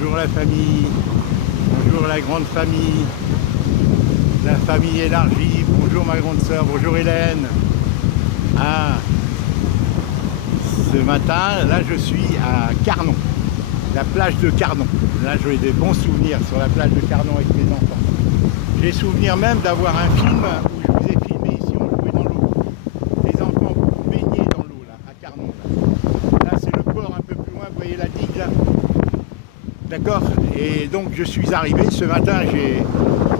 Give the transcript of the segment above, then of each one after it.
Bonjour la famille, bonjour la grande famille, la famille élargie, bonjour ma grande sœur, bonjour Hélène. Ah, ce matin, là je suis à Carnon, la plage de Carnon. Là j'ai des bons souvenirs sur la plage de Carnon avec mes enfants. J'ai souvenir même d'avoir un film où je vous ai filmé ici, on jouait dans l'eau. Les enfants baignaient dans l'eau là, à Carnon. Là c'est le port un peu plus loin, vous voyez la digue là. D'accord. Et donc je suis arrivé ce matin,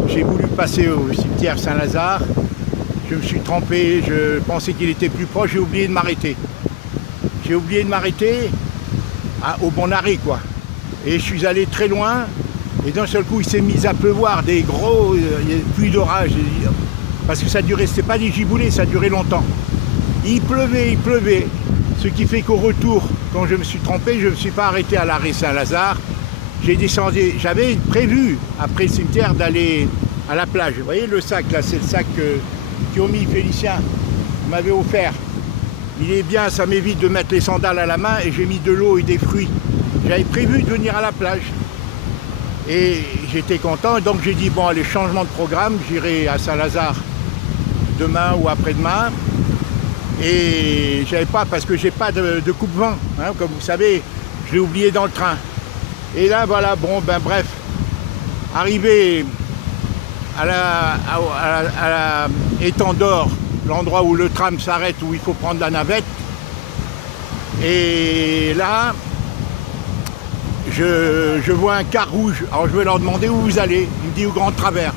j'ai voulu passer au cimetière Saint-Lazare. Je me suis trempé, je pensais qu'il était plus proche, j'ai oublié de m'arrêter. J'ai oublié de m'arrêter au bon arrêt quoi. Et je suis allé très loin et d'un seul coup il s'est mis à pleuvoir, des gros pluies d'orage. Parce que ça durait, c'était pas des giboulées, ça durait longtemps. Il pleuvait. Ce qui fait qu'au retour, quand je me suis trempé, je ne me suis pas arrêté à l'arrêt Saint-Lazare. J'ai descendu, j'avais prévu après le cimetière d'aller à la plage. Vous voyez le sac là, c'est le sac qu'Yomi Félicien m'avait offert. Il est bien, ça m'évite de mettre les sandales à la main et j'ai mis de l'eau et des fruits. J'avais prévu de venir à la plage et j'étais content. Donc j'ai dit bon allez, changement de programme, j'irai à Saint-Lazare demain ou après-demain. Et j'avais pas, parce que j'ai pas de coupe-vent, hein, comme vous savez, je l'ai oublié dans le train. Et là, voilà, bon, ben bref, arrivé à la étang d'Or, l'endroit où le tram s'arrête, où il faut prendre la navette. Et là, je vois un car rouge. Alors je vais leur demander où vous allez. Il me dit au Grand Travers.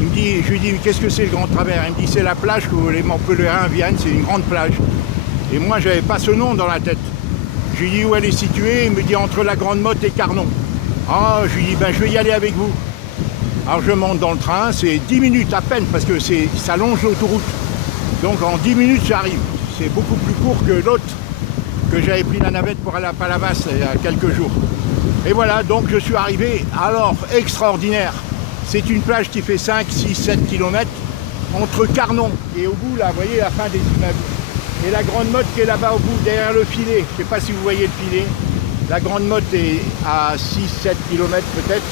Je lui dis, qu'est-ce que c'est le Grand Travers? Il me dit, c'est la plage où les Montpelliérains viennent, c'est une grande plage. Et moi, j'avais pas ce nom dans la tête. Je lui dis où elle est située, il me dit entre la Grande Motte et Carnon. Ah, je lui dis, ben je vais y aller avec vous. Alors je monte dans le train, c'est 10 minutes à peine, parce que ça longe l'autoroute. Donc en 10 minutes, j'arrive. C'est beaucoup plus court que l'autre, que j'avais pris la navette pour aller à Palavas il y a quelques jours. Et voilà, donc je suis arrivé, alors extraordinaire. C'est une plage qui fait 5, 6, 7 km entre Carnon et au bout, là, vous voyez la fin des immeubles. Et la Grande Motte qui est là-bas au bout, derrière le filet. Je ne sais pas si vous voyez le filet. La Grande Motte est à 6-7 km peut-être.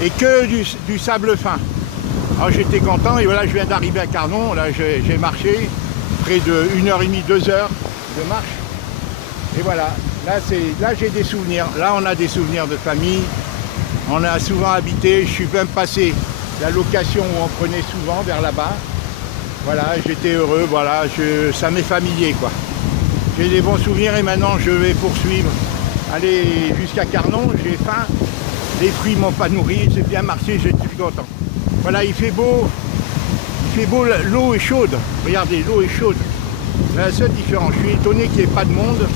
Et que du sable fin. Alors j'étais content et voilà, je viens d'arriver à Carnon. Là, j'ai marché près de 1h30, 2 heures de marche. Et voilà, là j'ai des souvenirs. Là, on a des souvenirs de famille. On a souvent habité. Je suis même passé la location où on prenait souvent vers là-bas. Voilà, j'étais heureux, voilà, ça m'est familier quoi. J'ai des bons souvenirs et maintenant je vais poursuivre. Aller jusqu'à Carnon, j'ai faim, les fruits m'ont pas nourri, j'ai bien marché, je suis content. Voilà, il fait beau, l'eau est chaude, regardez, l'eau est chaude. C'est la seule différence, je suis étonné qu'il n'y ait pas de monde.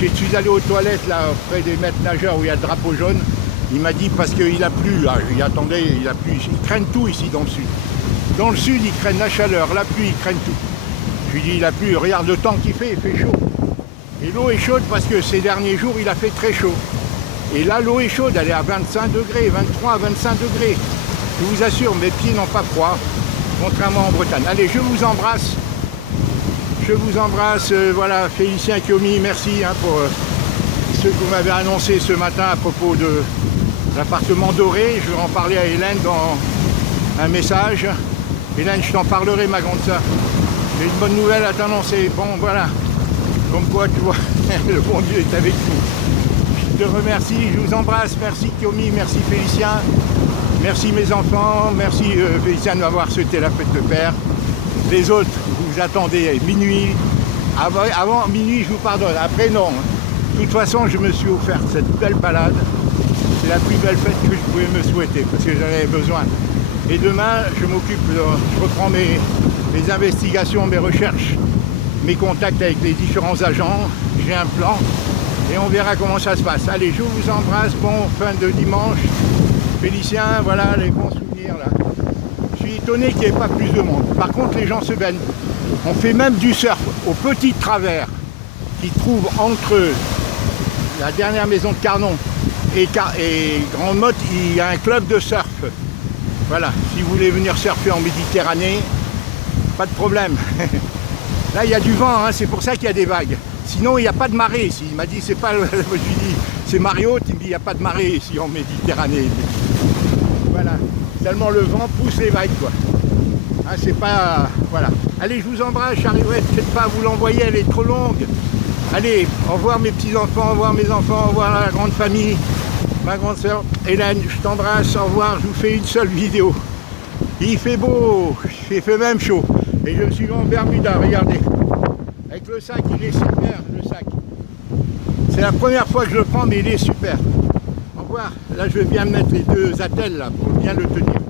Je suis allé aux toilettes là, près des maîtres nageurs où il y a le drapeau jaune. Il m'a dit parce qu'il a plu, là, attendez, il a plu, ils craignent tout ici dans le sud. Dans le sud, ils craignent la chaleur, la pluie, ils craignent tout. Je lui dis, la pluie, regarde le temps qu'il fait, il fait chaud. Et l'eau est chaude parce que ces derniers jours, il a fait très chaud. Et là, l'eau est chaude, elle est à 25 degrés, 23, 25 degrés. Je vous assure, mes pieds n'ont pas froid, contrairement en Bretagne. Allez, je vous embrasse. Je vous embrasse, voilà, Félicien Kiomi, merci hein, pour ce que vous m'avez annoncé ce matin à propos de l'appartement doré. Je vais en parler à Hélène dans un message. Hélène, je t'en parlerai, ma grande sœur. J'ai une bonne nouvelle à t'annoncer. Bon, voilà. Comme quoi, tu vois, le bon Dieu est avec nous. Je te remercie, je vous embrasse. Merci Kiomi, merci Félicien. Merci mes enfants. Merci Félicien de m'avoir souhaité la fête de père. Les autres, vous attendez minuit. Avant minuit, je vous pardonne. Après, non. De toute façon, je me suis offert cette belle balade. C'est la plus belle fête que je pouvais me souhaiter parce que j'en avais besoin. Et demain, je reprends mes investigations, mes recherches, mes contacts avec les différents agents. J'ai un plan et on verra comment ça se passe. Allez, je vous embrasse. Bon fin de dimanche. Félicien, voilà les bons souvenirs là. Je suis étonné qu'il n'y ait pas plus de monde. Par contre, les gens se baignent. On fait même du surf au Petit Travers qui trouve entre la dernière maison de Carnon et Grande Motte. Il y a un club de surf. Voilà, si vous voulez venir surfer en Méditerranée, pas de problème. Là, il y a du vent, hein, c'est pour ça qu'il y a des vagues. Sinon, il n'y a pas de marée ici. Il m'a dit, c'est pas... Je lui dis, c'est marée haute. Il me dit, il n'y a pas de marée ici en Méditerranée. Voilà. Tellement le vent pousse les vagues, quoi. Hein, c'est pas... Voilà. Allez, je vous embrasse. J'arriverai peut-être pas à vous l'envoyer. Elle est trop longue. Allez, au revoir mes petits-enfants. Au revoir mes enfants. Au revoir la grande famille. Ma grande soeur Hélène, je t'embrasse. Au revoir. Je vous fais une seule vidéo. Il fait beau. Il fait même chaud. Et je suis en Bermuda, regardez. Avec le sac, il est super, le sac. C'est la première fois que je le prends, mais il est super. Au revoir. Là, je viens de mettre les deux attelles là, pour bien le tenir.